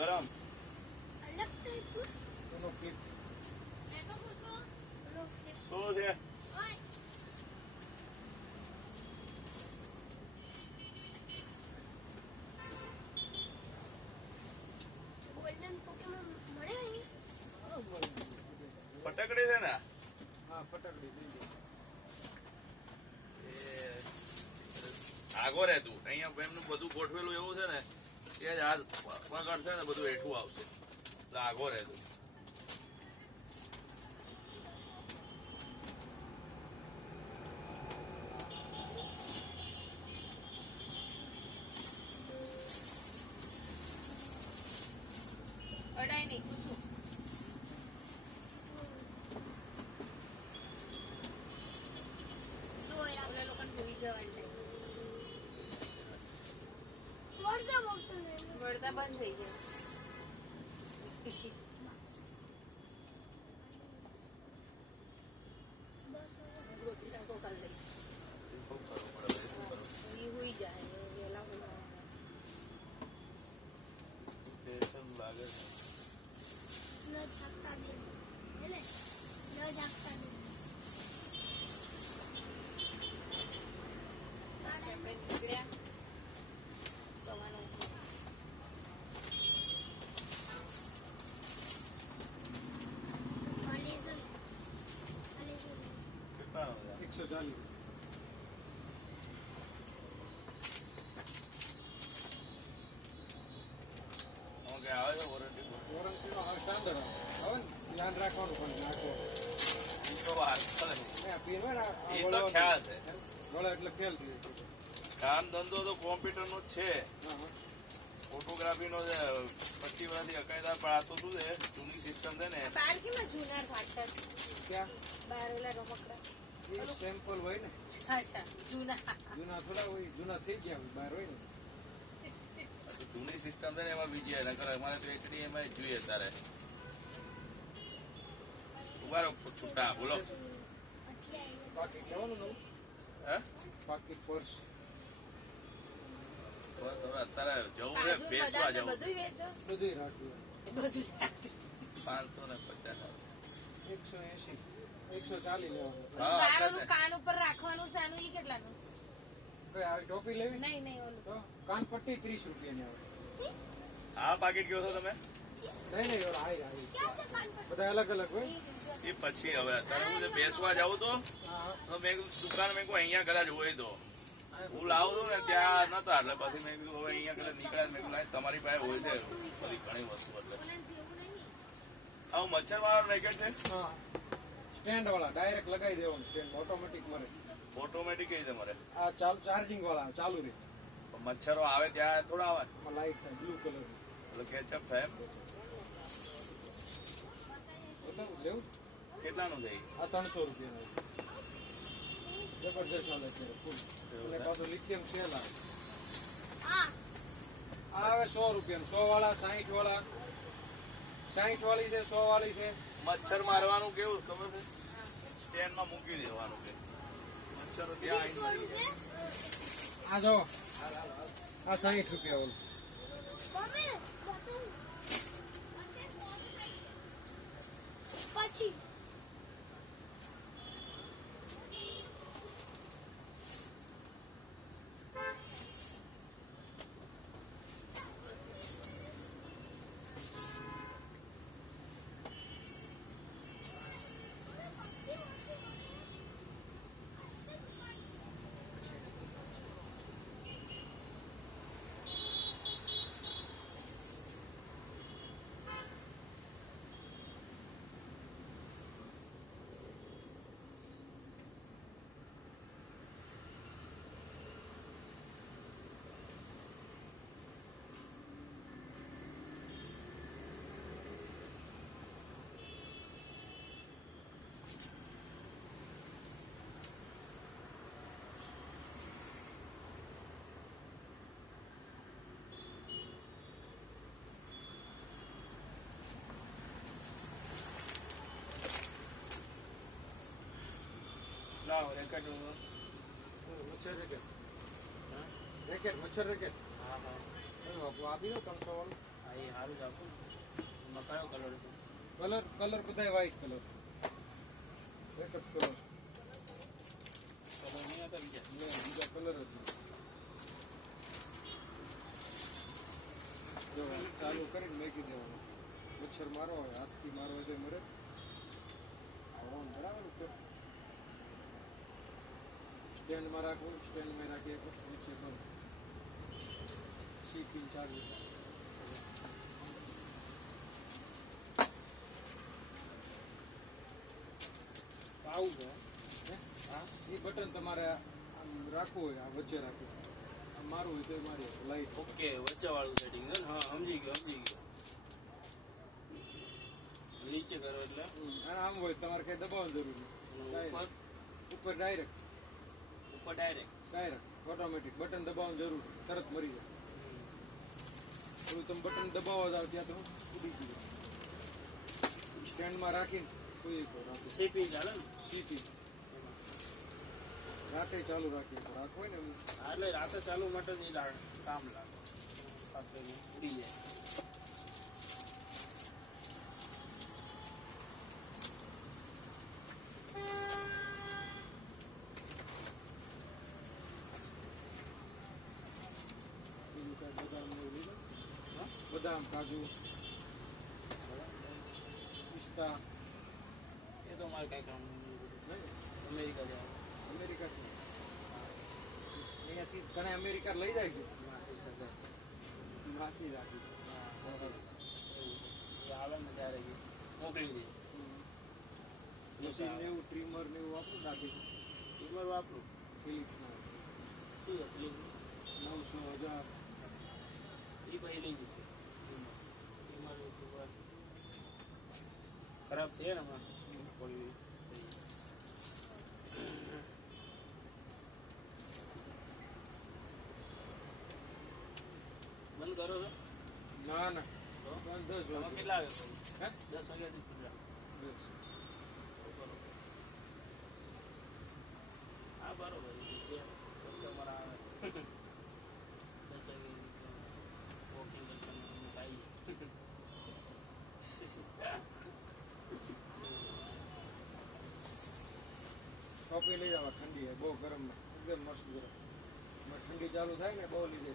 ગરમ અલગ ટાઈપનું એનો ક્લિપ લેતો પૂછો લો સ્ટેપ શું છે? ઓય ગોલ્ડન પોકેમોન મળે અહીં ફટકડી છે ને હા ફટકડી થઈ ગઈ. એ આગો રહે તું અહીંયા એમનું બધું ગોઠવેલું એવું છે ને એ જ આ પગડ છે ને બધું હેઠું આવશે એટલે આગો રહે તું. અડાય નહીં પૂછું લોય આપણા લોકોને ભૂઈ જવાનું નહીં વળતા બોલતો ને વળતા બંધ થઈ ગયા બસ ગોતી રાખો કાલ લઈ બહુ કરવું પડે ભાઈ, શું કરું? એ હુઈ જાય એ વહેલા બોલાવવાના ટેન્શન લાગે છે. ન જાગતા દે એટલે ન જાગતા દે આપણે નીકળ્યા સવારનો કેટલાનો છે? 140. આમાં કઈ આવે છે વોરંટી? વોરંટીનો આ સ્ટાન્ડર્ડ આવે ને ધ્યાન રાખવાનું પણ નાખવાનું. ઈ તો વાત છે. આ પીન હોય ને આ એ તો વળવાનું. ખ્યાલ છે. વળે એટલે ફેલ થઈ જાય. કામ ધંધો તો કોમ્પ્યુટર નો જ છે, હા હા ફોટોગ્રાફી નો છે. 25 વર્ષથી અકાયદા પણ આ તો શું છે જૂની સિસ્ટમ છે ને. બાર કેમાં જૂના ફાટા ક્યાં બાર ઓલા રમકડા એ સેમ્પલ હોય ને અચ્છા જૂના જૂના થોડા હોય જૂના થઈ ગયા હોય બહાર હોય ને તો જૂની સિસ્ટમ છે ને એમાં બીજી નકર અમારે તો એકડી એમાં જોઈએ તારે ઉભારો છૂટા બોલો. પાકીટ લેવાનું નવું હે પાકીટ પર્સ બસ હવે અત્યારે જવું છે કાજુ બેસવા બદામ જવું બધું વેચો બધું રાખ્યું બધું 550. 180 140 લેવાનું હા, બારનું કાન ઉપર રાખવાનું છે આનું ઈ કેટલાનું છે? કઈ આવી ટોપી લેવી નહીં નહીં ઓલું તો કાનપટ્ટી 30 રૂપિયાની આવે આ પાકીટ કયો છો તમે? નહીં નહીં ઓલા આવી ક્યાં છે કાન પર બધા અલગ અલગ હોય ઈ દિવસો એ પછી હવે અત્યારે હું જે બેસવા જાઉં તો હા તો મેં કીધું દુકાન મેં કહું અહીંયા કદાચ હોય તો હું લાવું છું ને ત્યાં નતા એટલે પછી મેં કીધું હવે અહીંયા કદાચ નીકળ્યા મેં કીધું લાય તમારી પાસે હોય છે બધી ઘણી વસ્તુ એટલે ઓલાથી એવું નહીં આવું મચ્છર વાળા રેકેટ છે હા સ્ટેન્ડ વાળા ડાયરેક્ટ લગાવી દેવાનું સ્ટેન્ડ ઓટોમેટિક મરે ઓટોમેટિક કઈ છે મારે આ ચાર્જિંગ વાળા ચાલુ રહે મચ્છરો આવે ત્યાં થોડા આવે આમાં લાઈટ થાય બ્લુ કલર એટલે કેચઅપ થાય એમ લેવું કેટલાનું છે ઈ? આ 300 રૂપિયાનો જબરજસ્ત હાલે છે ફૂલ અને પાછું લિથિયમ સેલ આવે આ આ આવે 100 રૂપિયા 100 વાળા 60 વાળા 60 વાળી છે 100 વાળી છે મચ્છર મારવાનું કેવું ખબર છે સ્ટેન્ડ માં મૂકી દેવાનું કે મચ્છરો ત્યાં આવીને મરી છે જાય. આ જો આ 60 રૂપિયા ઓલું મમ્મી પછી લાવો રેકેટ મચ્છર રેકેટ રેકેટ મચ્છર રેકેટ હા હા બાપુ આપી દો 300 વાળું હા એ સારું જ આપો ને એમાં કયો કલર છે કલર બધાય વ્હાઈટ કલર એક જ કલર કલર નહીં હતા બીજા બીજા કલર જ નથી. જો ચાલુ કરીને મેકી દેવાનું મચ્છર મારો હોય હાથથી મારો હોય તો મરે આવો બરાબર ઉપર સ્ટેન્ડમાં રાખવું સ્ટેન્ડમાં રાખીએ તો નીચે બંધ સીપિંગ ચાલુ આવું છે હે? હા એ બટન તમારે આમ રાખવું હોય આ વચ્ચે રાખવું આમ મારવું હોય તો મારી લાઈટ ઓકે વચ્ચે વાળું સેટિંગ છે ને હા સમજી ગયો નીચે કરો એટલે આમ હોય તમારે કઈ દબાવવાની જરૂર નથી ઉપર ઉપર ડાયરેક્ટ ઉપર ડાયરેક્ટ ઓટોમેટિક બટન દબાવવાની જરૂર નથી. તરત મરી જાય પેલું તમે બટન દબાવવા જાવ ત્યાં તો ઉડી ગયું સ્ટેન્ડમાં રાખીને કોઈ રાખો સીપિંગ ચાલે ને સીપી રાતે ચાલુ રાખીએ તો રાખવું હોય ને એમ. હા, એટલે રાતે ચાલુ માટે જ એ કામ લાગે પાછળ ઉડી જાય બીજું કાંઈ બદામ ને એવું લીધું? હા? બદામ કાજુ પિસ્તા એ તો મારે કઈ કામ નહીં. અમેરિકા જવાનું અમેરિકાથી અહીંયાથી ઘણા અમેરિકા લઈ જાય છે માસી સગા છે માસી રાખી હા, એવું એ આવે ને ત્યારે બી મોકલી દે મશીન ને એવું ટ્રીમર ને એવું વાપરું નાખી ટીમર વાપરું ફિલિપ્સના શું છે પ્લીઝ 900,000 એ ભાઈ લઈ જશે ટીમર ખરાબ છે ને હમણાં થોડી બંધ કરો છો ના ના તો 10 તમે વાગે કેટલા આવે પછી હે 10 વાગ્યાથી કેટલા 10 હા બરોબર જે કસ્ટમર આવે 10 વાગે વોકિંગ કરતા ટોપી લઈ જવા ઠંડી હે બહુ ગરમ એકદમ મસ્ત ગરમ એમાં ઠંડી ચાલુ થાય ને બહુ લીધે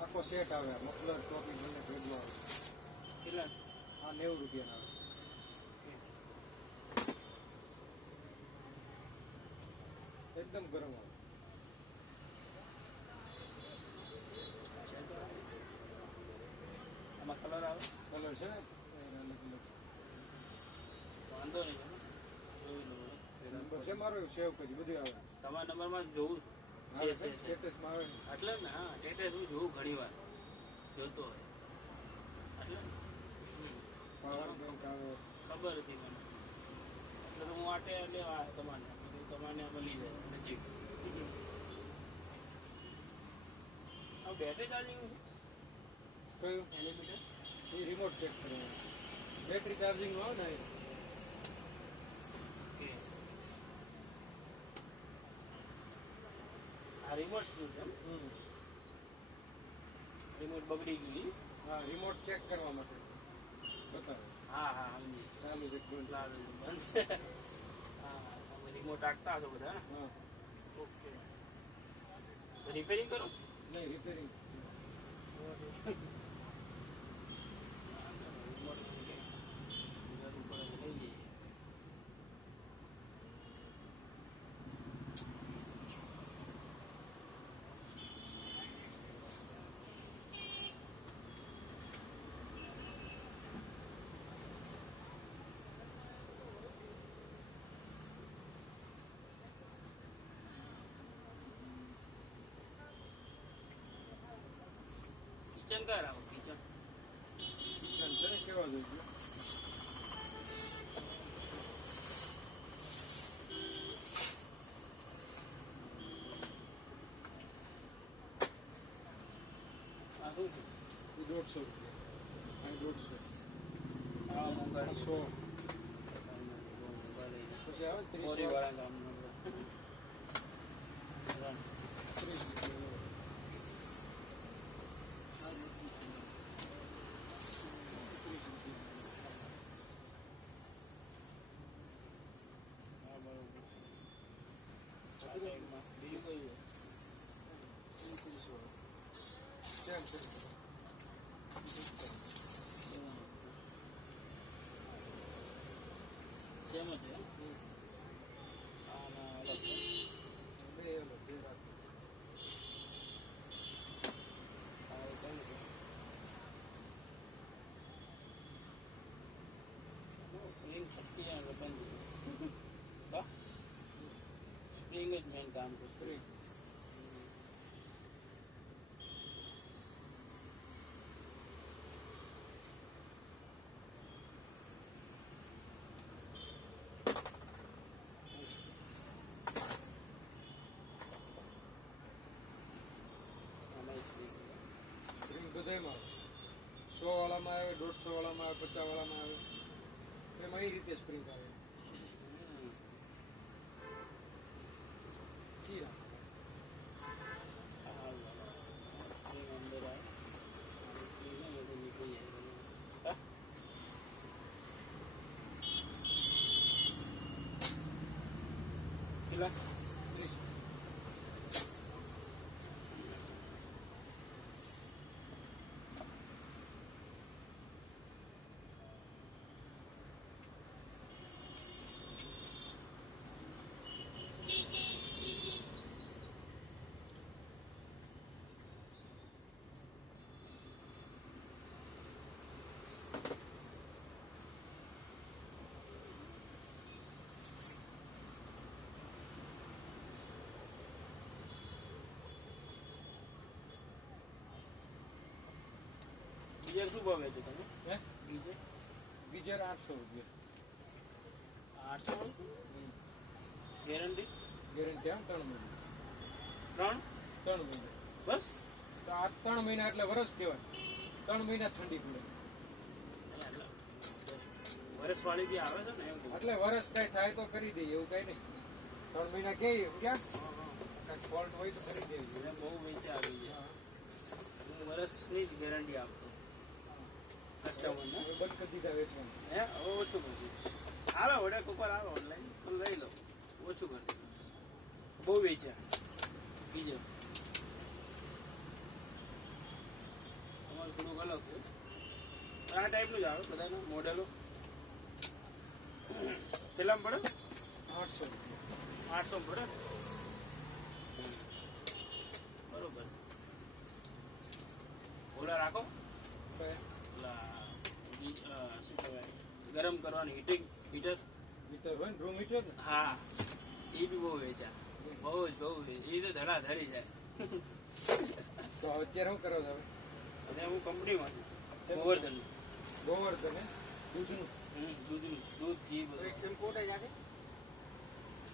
આખો સેટ આવે મફલર ટોપી બંને ભેગું આવે કેટલા આ 90 રૂપિયાના આવે એકદમ ગરમ આવે આમાં કલર આવે કલર છે ને અલગ અલગ વાંધો નહીં જોઈ લો નંબર છે મારો સેવ કરી બધું આવે તમારા નંબરમાં જોઉં છે છે છે. સ્ટેટસમાં આવે ને એટલે ને હા સ્ટેટસ હું જોઉં ઘણી વાર જોતો હોય એટલે ને પાવર બેંક આવે ખબર હતી મને એટલે હું આટે લેવા આવ્યો તમારે તમારે મળી જાય નજીક આ બેટરી ચાર્જિંગ કયું એલિમીટર એ રિમોટ ચેક કરવાનું બેટરી ચાર્જિંગ આવે ને કે આ રિમોટ શું છે રિમોટ બગડી ગઈ હા રિમોટ ચેક કરવા માટે બતાવે હા હા સમજી ચાલુ છે બંધ લાલ બંધ છે હા હા તમે રિમોટ રાખતા હશો બધા ને હા ઓકે રિપેરિંગ કરો નહીં રિપેરિંગ કિચન કયા રાખો કિચન કિચન છે ને કેવા જોઈએ આ શું છે એ 150 રૂપિયા અહીં 150 આ મોંઘા 100 પછી આવે 30 વાળા કામ 30 રૂપિયા એનો છે આના અલગ છે. બે અલગ, બે રાખો. આ એક અલગ છે. સ્પ્રિંગ ફટકી જાય એટલે બંધ થઈ જાય. સ્પ્રિંગ જ મેન કામ કરશે. સ્પ્રિંગ. આમાં સ્પ્રિંગ સ્પ્રિંગ બધાયમાં આવે. 100 વાળામાં આવે, 150 વાળામાં આવે, 50 વાળામાં આવે. એમાં એ રીતે સ્પ્રિંગ આવે. જી હા. સ્પ્રિંગ અંદર આવે સ્પ્રિંગ નહીં હોય તો નીકળી જાય. કેટલા 30. ગીઝર શું ભાવ વેચો તમે? હે? ગીઝર ગીઝર 800 રૂપિયા. 800 ગેરંટી ગેરંટી આમ 3 મહિના. 3 3 મહિના. બસ તો આ 3 મહિના એટલે વરસ કહેવાય. 3 મહિના ઠંડી પડે. વરસ વાળી બી આવે છે ને એમ કહું. એટલે વરસ કઈ થાય તો કરી દઈએ, એવું કઈ નહીં. 3 મહિના કે ક્યાં કઈ ફોલ્ટ હોય તો કરી દઈએ. મને બહુ વેચા આવી જાય. હું વરસની જ ગેરંટી આપતો કસ્ટમરને. હવે બંધ કરી દીધા વેચવાનું. હે હવે ઓછું કરી આવે ઓર્ડર કોપર આવે ઓનલાઈન તો લઈ લો ઓછું કરી દીધું. બહુ વેચ્યા બીજો તમારું થોડુંક અલગ છે આ ટાઈપનું જ આવે બધાના મોડેલો. કેટલામાં પડે? 800 રૂપિયા. 800 પડે બરોબર. ઓલા રાખો કયા? ઓલા શું કહેવાય ગરમ કરવાની હીટર મીટર હોય ને, રૂમ મીટર ને. હા એ બી બહુ વેચા બહુ જ એ તો ધડા ધરી જાય. તો અત્યારે શું કરો છો હવે? અને હું કંપનીમાં છું ગોવર્ધન ગોવર્ધન હે? દૂધનું. દૂધનું દૂધ ઘી બધું ઇમ્પોર્ટ है जाके.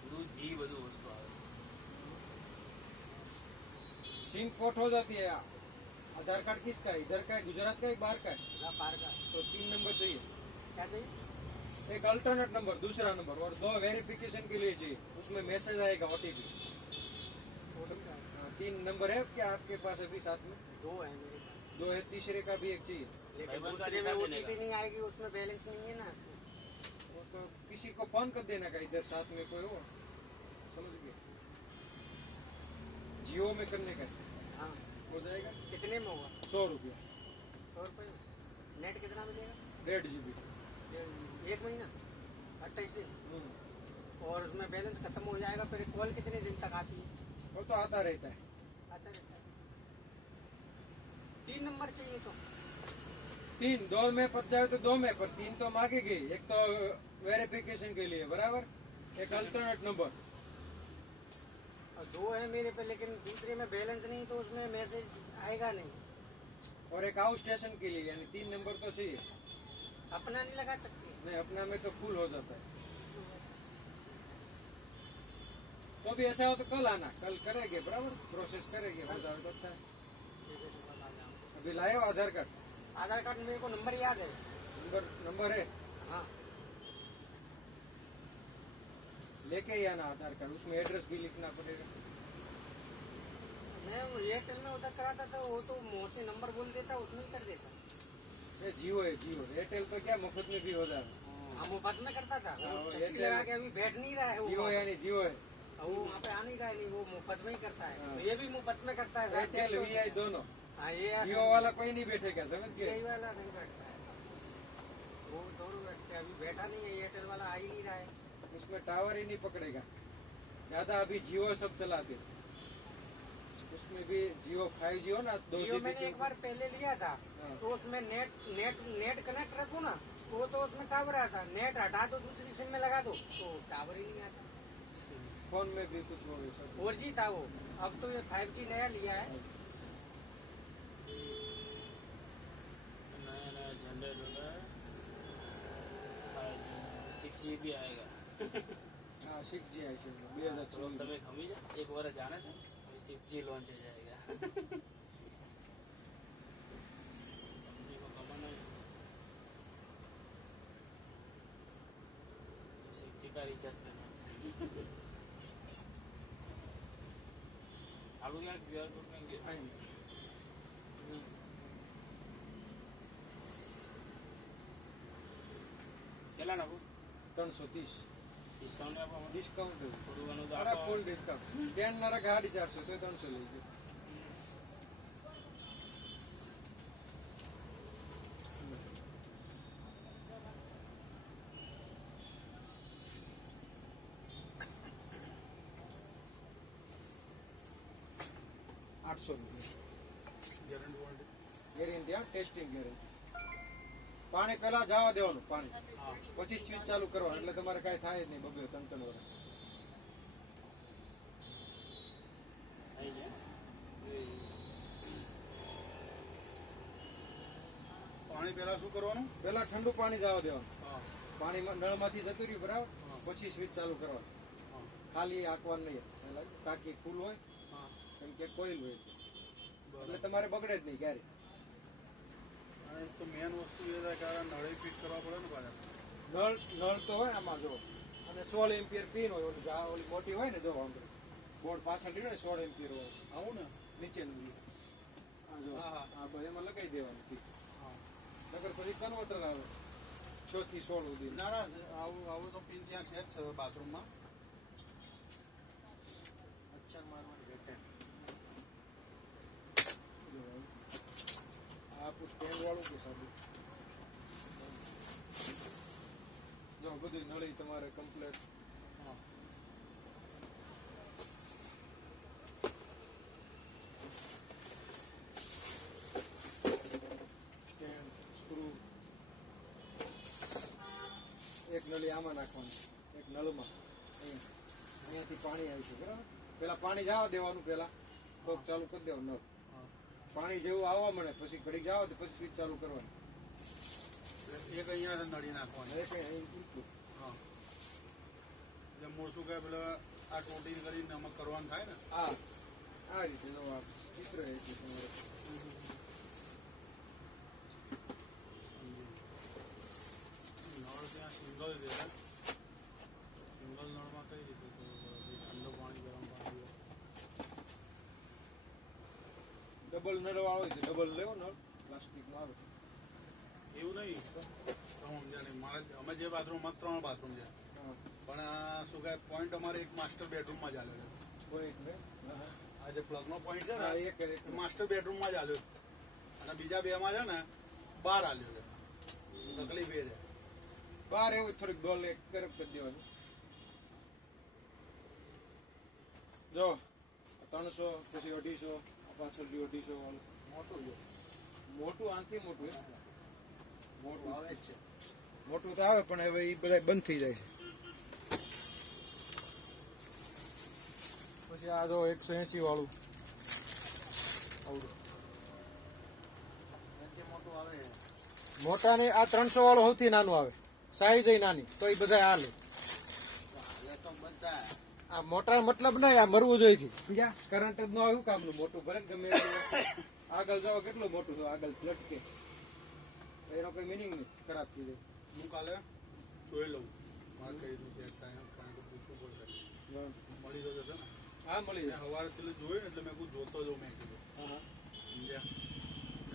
દૂધ ઘી બધું વસ્તુ આવે. सिम पोर्ट हो जाती है. आधार कार्ड किसका है? इधर का है, गुजरात का है, बाहर का है? बाहर का. तो 3 नंबर चाहिए. क्या चाहिए? एक अल्टरनेट नंबर, दूसरा नंबर और 2 वेरिफिकेशन के लिए चाहिए. उसमें मैसेज आएगा ओटीपी. 3 नंबर है क्या आपके पास अभी साथ में? 2 है मेरे पास. 2 है, तीसरे का भी एक चाहिए. लेकिन भाई बंदा दूसरे में दिखा ओटीपी देगा। नहीं आएगी, उसमें बैलेंस नहीं है ना. वो तो किसी को फोन कर देना का इधर साथ में कोई हो. समझ गए? जियो में करने का है. हाँ. हो जाएगा कितने में होगा? 100 रुपया. 100 रुपये. नेट कितना मिलेगा? 1.5 GB. 1 महीना 28 दिन. और उसमें बैलेंस खत्म हो जाएगा, फिर कॉल कितने दिन तक आती है? वो तो आता रहता है. आता रहता है. 3 नंबर चाहिए तो 3 2 में पच जाए तो 2 में, पर 3 तो मांगेगी. एक तो वेरिफिकेशन के लिए बराबर, एक अल्टरनेट नंबर. और 2 है मेरे पे, लेकिन दूसरे में बैलेंस नहीं तो उसमें मैसेज आएगा नहीं. और एक आउट स्टेशन के लिए, यानी 3 नंबर तो चाहिए. अपना नहीं लगा सकती. नहीं, अपना में तो फुल हो जाता है. तो भी ऐसा हो तो कल आना, कल करेंगे बराबर, प्रोसेस करेंगे, हो जाए तो अच्छा है. अभी लाए हो आधार कार्ड? आधार कार्ड मेरे को नंबर याद है. नंबर है, हाँ. लेके ही आना आधार कार्ड. उसमें एड्रेस भी लिखना पड़ेगा. मैं एयरटेल में ऑर्डर कराता था, वो तो मोसी नंबर बोल देता, उसमें ही कर देता. ये जियो है, जियो. एयरटेल तो क्या मुफ्त में भी हो जाएगा. हम मुफ्त में करता था. हाँ, वो वो चक्की एयरटेल- लगा के अभी बैठ नहीं रहा है वो. जियो यानी जियो है. वो वहाँ पे आ नहीं रहा है, नहीं वो मुफ्त में ही करता है. हाँ। तो ये भी मुफ्त में करता है. एयरटेल वीआई दोनों. हाँ, ये जियो वाला कोई नहीं बैठेगा, समझ यही गए? वाला नहीं बैठता है. वो दोनों बैठते हैं. अभी बैठा नहीं है, एयरटेल वाला आ ही नहीं रहा है. उसमें टावर ही नहीं पकड़ेगा। ज्यादा अभी जियो सब चलाते हैं। उसमें भी जियो 5G हो ना 2 जियो GB मैंने एक बार पहले लिया था, हाँ। तो उसमें नेट कनेक्ट रखो ना, तो उसमें टावर आता, नेट हटा दो दूसरी सिम में लगा दो तो टावर ही नहीं आता। फोन में भी कुछ हो गया सब। 4G था वो, अब तो ये 5G नया लिया है। नया नया जनरेट होता है, 6G भी आएगा। हाँ 6G आई છે થોડોક 2024 સમય ખમી જાય, એક વર્ષ જાણે છે, પછી 6G लॉन्च हो जाएगा। कंपनी को कमाना है, 6G का रिचार्ज करना है। आपको क्या QR कोड कहेंगे? કેટલા નાખું? 330 ડિસ્કાઉન્ટ આપો મને? ડિસ્કાઉન્ટ થોડું ઘણું તો અરે આપો. ફૂલ ડિસ્કાઉન્ટ 10 ના 450 તો 300 લઈ ગયો. ₹800 ગેરંટી હા ટેસ્ટિંગ ગેરંટી. પાણી પેલા જવા દેવાનું પાણી, પછી સ્વિચ ચાલુ કરવાનું એટલે તમારે કાંઈ થાય જ નહીં 2-3 વર્ષ. થઈ ગયા? પાણી પેલા શું કરવાનું? પેલા ઠંડુ પાણી જવા દેવાનું, પાણી નળમાંથી જતું રહ્યું બરાબર, પછી સ્વિચ ચાલુ કરવાનું. ખાલી આંકવાનું નહીં, એટલે ટાંકી ફૂલ હોય કેમ કે કોઈલ હોય એટલે તમારે બગડે જ નહીં ક્યારે. અને તો મેન વસ્તુ એ છે કે નળે ફિટ કરવા પડે ને પાછા. નળ તો હોય આમાં જો, અને 16 એમ્પિયર પિન હોય, ઓલી મોટી હોય ને જો બોર્ડ પાછળ લીધો ને 16 એમ્પિયર હોય આવું ને નીચેનું ઈ. આ જો હા, હા. આ બધે એમાં લગાવી દેવાનું પિન. નકર પછી કન્વર્ટર આવે 6 થી 16 સુધી. ના ના આવું આવું તો પિન ત્યાં છે જ છે બાથરૂમમાં. અચ્છા મારવાનું બેટર. આ આપણું સ્ટેન્ડ વાળું કે સાદું? જો બધું નળી તમારે કમ્પ્લેટ. સ્ટેન્ડ સ્ક્રૂ, એક નળી આમાં નાખવાની, એક નળમાં અહીંયાથી પાણી આવી છે બરાબર. પેલા પાણી જવા દેવાનું, પેલા ટોપ ચાલુ કરી દેવાનું નળ. પાણી જેવું આવવા મળે પછી ઘડી જાવ તો પછી સ્વિચ ચાલુ કરવાની. એક અહીંયા નળી નાખવાની. એક અહીં ઊંચું. હા એટલે મૂળ શું કહે પેલા આ ટોટી કરીને નમક કરવાનું થાય ને. આ આ રીતે જો આ ચિત્ર એ છે તમારે. નળ ત્યાં સિંગલ છે, સિંગલ નળમાં કઈ રીતે ઠંડુ પાણી ગરમ પાણી? ડબલ નળ વાળો હોય તો ડબલ લેવો નળ, પ્લાસ્ટિક નો આવે. એવું નહીં, સમજ્યા નહીં. અમે જે બાથરૂમમાં 3 બાથરૂમ છે, હા પણ શું કહે પોઈન્ટ અમારે એક માસ્ટર બેડરૂમમાં જ આવ્યો છે. પોઈન્ટ ને આ જે પ્લગનો પોઈન્ટ છે હા ને એક એક એ માસ્ટર બેડરૂમમાં જ આવ્યો, અને બીજા 2માં છે ને બહાર આવ્યો છે. તકલીફ એ છે. બહાર એવું થોડીક ડોલ એક તરફ કરી દેવાનું. જો 300 પછી 250 પાછળ 250 વાળું મોટું જો, મોટું આનાથી મોટું હે. મોટું આવે જ છે, મોટું તો આવે પણ હવે એ બધા બંધ થઈ જાય છે. પછી આ જો 180 વાળું આવડું મોટા ને, આ 300 વાળું સૌથી નાનું આવે, સાઈઝ નાની તો એ બધા હાલે. આ મોટા મતલબ નહીં, આ મરવું જોઈએ બીજા કરંટ જ ન આવ્યું કામનું. મોટું ભલે ને ગમે એટલું. આગળ જાઓ કેટલું મોટું છે, આગળ લટકે, એનો કોઈ મિનિંગ નહીં, ખરાબ થઈ જાય. હું કાલે જોઈ લઉં, મારે કઈ રીતે કારણ કે પૂછવું પડશે. મળી જશે ને? હા મળી મેં જાય. સવારે પેલું જોયું ને એટલે મેં કુછ જોતો જાઉં, મેં કીધું હા સમજ્યા.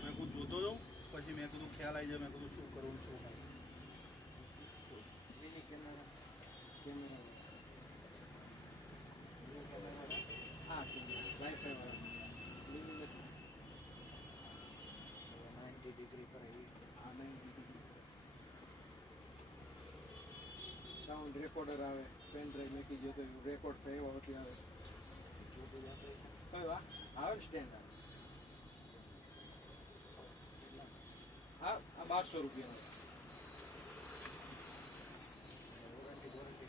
મેં કુછ જોતો જાઉં પછી મેં કીધું ખ્યાલ આવી જાય, મેં કીધું શું કરવું શું નહીં. હા વાઈફાઈ વાળા 90 ડિગ્રી પર આવી. હા 90 ડિગ્રી સાઉન્ડ રેકોર્ડર આવે, પેન ડ્રાઈવ મૂકી દો તો રેકોર્ડ થાય એવા હોતી આવે. કઈ વાત આવે ને સ્ટેન્ડ આવે. હા આ 1200 રૂપિયાનો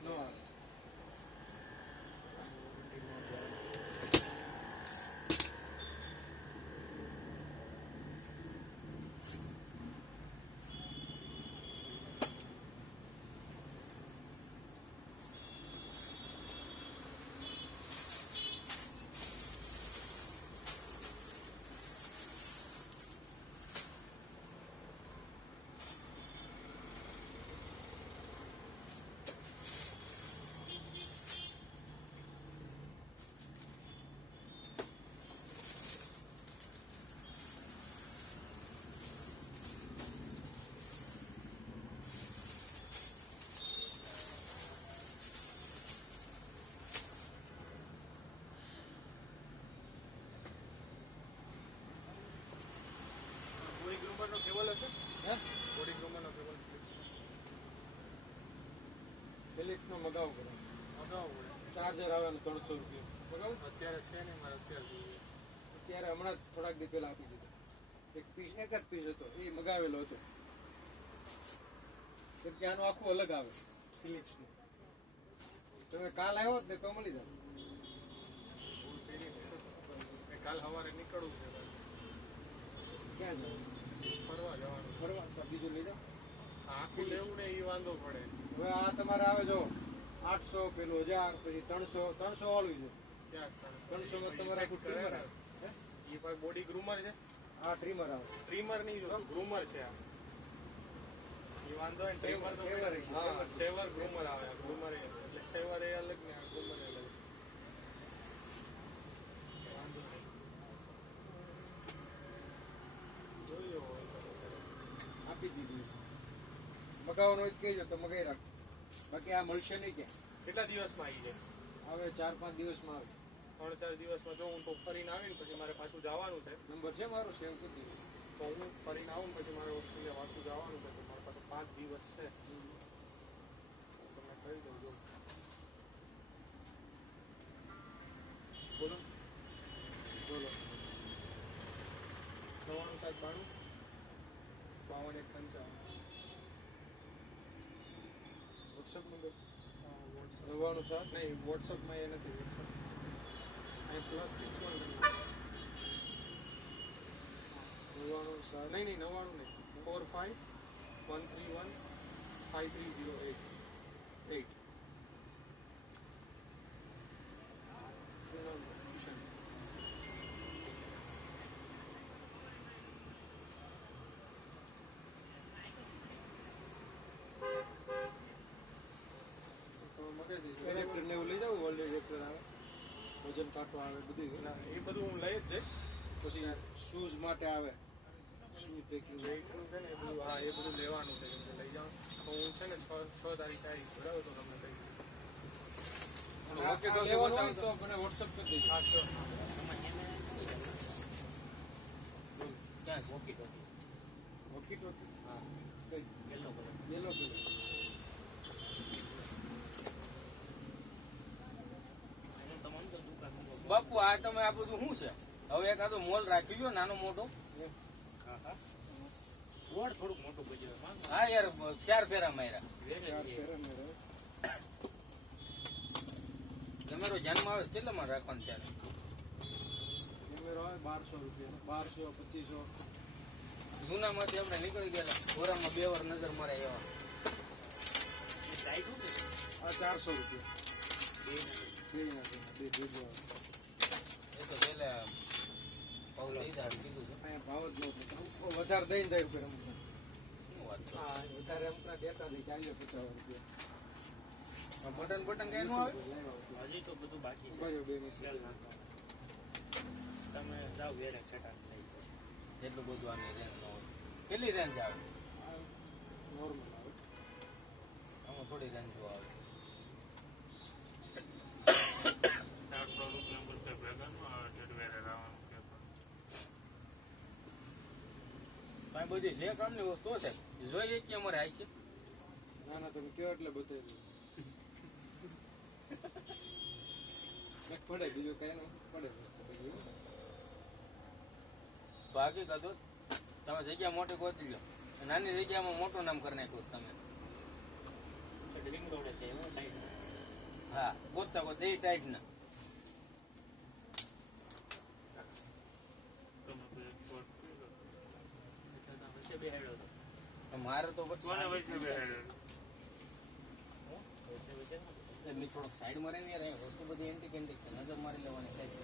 નો આવે. બોડી ગ્રુમરનો કેબલ હશે? હે બોડી ગ્રુમરનો કેબલ ફિલિપ્સનો મગાવો કરો. મગાવવું પડે. ચાર્જર આવે ને 300 રૂપિયા મગાવો. અત્યારે છે ને મારે અત્યારે જોઈએ. અત્યારે હમણાં જ થોડાક દી પહેલા આપી દીધો. એક જ પીસ હતો એ મગાવેલો હતો. કેમ કે આનું આખું અલગ આવે ફિલિપ્સનું. તમે કાલ આવ્યો હોત ને તો મળી જાય. કાલ સવારે નીકળવું છે ભાઈ. ક્યાં જાવ? ફરવા જવાનું. ફરવા તો બીજું લઈ જાઓ. આખું લેવું ને એ વાંધો પડે. હવે આ તમારે આવે જો 800 પેલું 1000 પછી 300 વાળું છે. ક્યાં 300 માં તમારે આખું ટ્રીમર આવે. હે? એ ભાઈ બોડી ગ્રુમર છે. આ ટ્રીમર આવે. ટ્રીમર નહીં જો ગ્રુમર છે આ. એ વાંધો હોય ટ્રીમર તો સેવર છે. હા સેવર ગ્રુમર આવે ગ્રુમર એટલે સેવર એ અલગ ને આ ગ્રુમર એ અલગ. વાંધો નહીં. જોયો હોય તો. આપી દીધી. મગાવવાનું હોય તો કહેજો તો મગાઈ રાખો. બાકી આ મળશે નહીં ક્યાં. કેટલા દિવસમાં આવી જાય? હવે 4-5 દિવસમાં આવે. 3-4 દિવસમાં જો હું તો ફરીને આવીને પછી મારે પાછું જવાનું છે. નંબર છે મારો સેવ કરી દીધો. તો હું ફરીને આવું ને પછી મારે ઓસ્ટ્રેલિયા પાછું જવાનું છે. તો મારે પાછું 5 દિવસ છે. તમે કહી દઉં જો. બોલો બોલો 99 52 51 55 વોટ્સઅપ નંબર વોટ્સઅપ 97 નહીં વોટ્સઅપમાં એ નથી વોટ્સઅપ અહીં +61 નહીં 99 નહીં 45 131 5308 8 કિશન. તો મગાઈ દેજો. એડેપ્ટર ને એવું લઈ જાવ. વર્લ્ડ એડેપ્ટર આવે, વજન કાંટો આવે, બધું. ના, એ બધું હું લઈ જ જઈશ. પછી શૂઝ માટે આવે, શૂઝ પેકિંગ. લેવાનું છે ને એ બધું હા એ બધું લેવાનું છે કેમ કે લઈ જાઉં તો હું છે ને 6 તારીખે આવીશ બરાબર તો તમને કહી દઈશ. ઓકે તો લેવાનું હોય તો મને વોટ્સઅપ કરી દેજો. હા sure. ક્યાં વોકી ટોકી? વોકી ટોકી હા, કઈ યલો કલર. Yellow colour. એનું તમામ તો દુકાન મૂકો. બાપુ આ તમે આ બધું શું છે? હવે એકાદો મોલ રાખી લો નાનો મોટો. હા હા, રોડ થોડુંક મોટું બજે. હા યાર 4 ફેરા માર્યા. ચાર પેરા મેરા. તમારો જન્મ આવે છે કેટલામાં રાખવાનું ત્યારે? કેમેરો આવે 1200 રૂપિયા. 1200 2500. જૂનામાંથી આપણે નીકળી ગયેલા ગોરામાં 2 વાર નજર મારે એવા. એ પ્રાઇસ શું છે? આ 400 રૂપિયા. બે નથી. બે નાખી બે ભેગો આવે. એ તો પેલા પૌલ લીધા કીધું છે. અહીંયા ભાવ જ નહોતો. વધારે દઈને જાય ઉપર અમુક. શું વાત છે? હા વધારે અમુક દેતા દઈ 40-50 રૂપિયા. બટન બટન કઈ નું આવે? લાવ્યા હજી તો બધું બાકી છે. બરાબર બે સેલ નાખો. તમે જાઓ વેરે છટાક થઈ જાય. એટલું બધું આની રેન્જ ન હોય. કેટલી રેન્જ આવે? નોર્મલ આવે. આમાં થોડી રેન્જ આવે. 400 રૂપિયા બોલતે ભેગાનું આ જેડ વેરે લાવવાનું કે કાંઈ બધી જે કામની વસ્તુઓ છે જોઈ કે અમારે આવી છે. ના ના તમે કયો એટલે બતાવી દઉં. પડે બીજું કઈ નહીં પડે બીજું બાકી કદું તમે જગ્યા મોટી ગોતી લો નાની જગ્યામાં મોટું નામ કરી નાખ્યું છે તમે હા ગોતતા ગોત એ ટાઈટ ના મારે તો થોડોક સાઈડ માં રહે ને યાર વસ્તુ બધી એન્ટિક એન્ટિક છે નજર મારી લેવાની થાય છે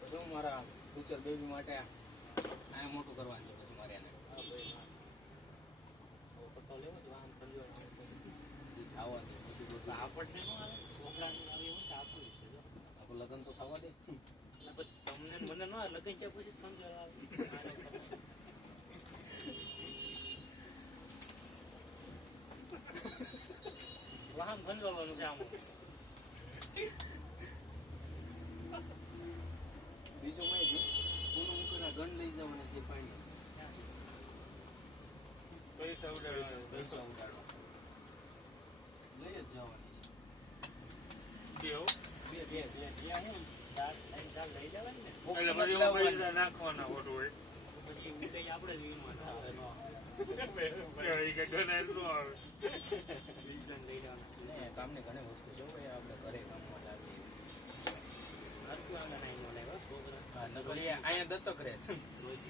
બધું મારા ફ્યુચર બેબી માટે આ મોટું કરવાનું છે પછી મારે એને ખાવાનું પછી બધું આપણને નો આવે છોકરાનું આવે એવું તો આપવું છે જો આપણું લગ્ન તો થવા દે તમને મને નો આવે લગન છે પછી ફોન કરવા વાહન બંધવાનું છે આમાં બીજું મેં પૂરું મૂકીને ગન લઈ જવાની છે પાણી પૈસા ઉડાડવાના. પૈસા ઉડાડવા લઈ જ જવાની દેવો. છે બે એટલે જ્યાં હું ચાર લઈ જવાય ને એટલે પછી એમાં પૈસા નાખવાના ખોટું હોય. પછી ઉદય આપણે જ વીમાં આવે નો એ કે ગણાય ન આવે. બીજન લઈ જવાના ને કામની ઘણી વસ્તુ છે ભાઈ આપણે ઘરે કામમાં લાગીએ હરતું આગળ નહીં નો લાવ્યો છોકરા હા નકર એ અહીંયા દત્તક રહે છે રોજ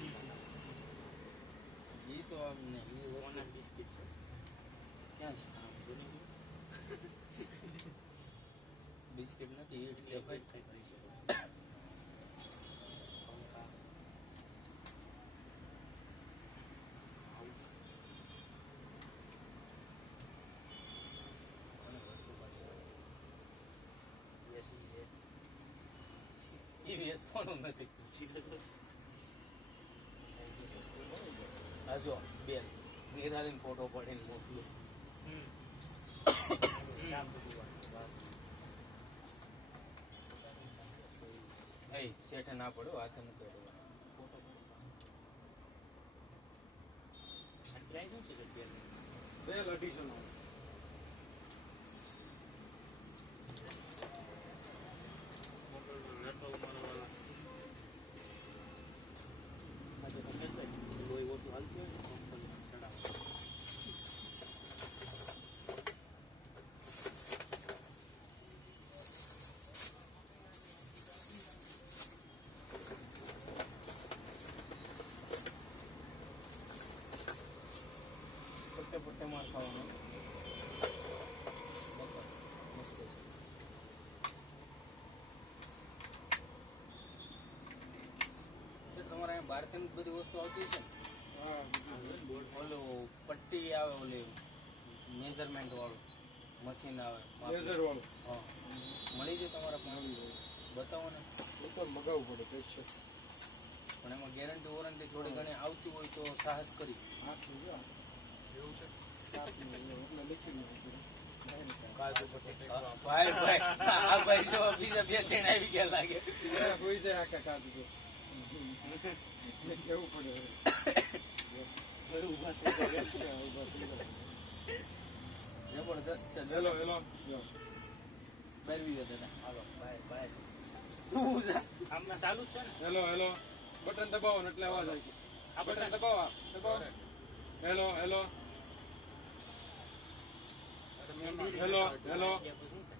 ઈ તો આમ ને ઈ વસ્તુ ઓનર બિસ્કિટ છે ક્યાં છે આમ બની ગયું બિસ્કિટ નથી ઈટ છે ભાઈ કઈ કરી શકો પંખા ઘણી વસ્તુ બની એસી છે ઈ વેચવાનું નથી જીત લગભગ હા જો બેન નિરાલીને ફોટો પડીને મોકલું શામ બધું એ શેઠે ના પડ્યો હાથે ન કર્યો પ્રાઇસ શું છે જગ્યાની બેલ 250 નો લેતો મારો વાલા. આજે તમે કોઈ વસ્તુ હાલતી હોય ને કંપની ચડાવો પટ્ટે પટ્ટે માર ખાવાનો બપોર મસ્ત છે સર તમારે અહીંયા બહારથી બધી વસ્તુ આવતી છે ને હા ઓલું પટ્ટી આવે ઓલી મેઝરમેન્ટ વાળું મશીન આવે લેઝર વાળું હા મળી જાય તમારા પાસે બતાવો ને એ તો મગાવવું પડે પેસ્ટ પણ એમાં ગેરંટી વોરંટી થોડી ઘણી આવતી હોય તો સાહસ કરી આઠ લીધો એવું છે. એટલે લખી કાજુ પટ્ટી ભાઈ ભાઈ આ ભાઈ જો બીજા બે ત્રણ આવી ગયા લાગે કોઈ જાય આખા કાઢી દો કેવું પડે ઉભા થઈ જાય જબરજસ્ત છે હેલો હેલો બેરવી દાદા હાલો બાય બાય તું જા આમના ચાલુ જ છે ને હેલો હેલો બટન દબાવો ને એટલે અવાજ આવે છે આ બટન દબાવો દબાવો hello hello hello hello